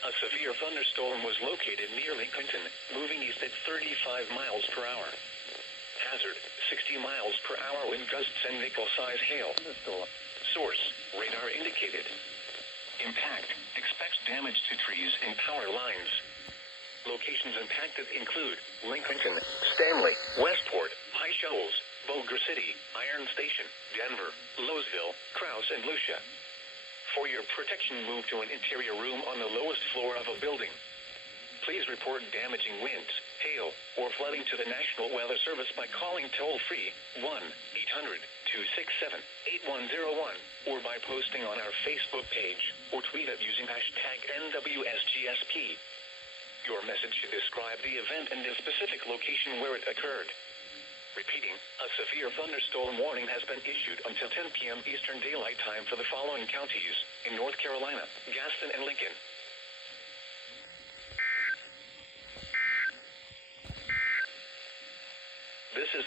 A severe thunderstorm was located near Lincoln, moving east at 35 miles per hour. Hazard, 60 miles per hour wind gusts and nickel-size hail. Source, radar indicated. Impact, expects damage to trees and power lines. Locations impacted include Lincoln, Stanley, Westport, High Shoals, Boulder City, Iron Station, Denver, Lowesville, Krause, and Lucia. For your protection, move to an interior room on the lowest floor of a building. Please report damaging winds, hail, or flooding to the National Weather Service by calling toll-free 1-800-267-8101 or by posting on our Facebook page or tweet it using hashtag NWSGSP. Your message should describe the event and the specific location where it occurred. Repeating, a severe thunderstorm warning has been issued until 10 p.m. Eastern Daylight Time for the following counties in North Carolina, Gaston and Lincoln. This is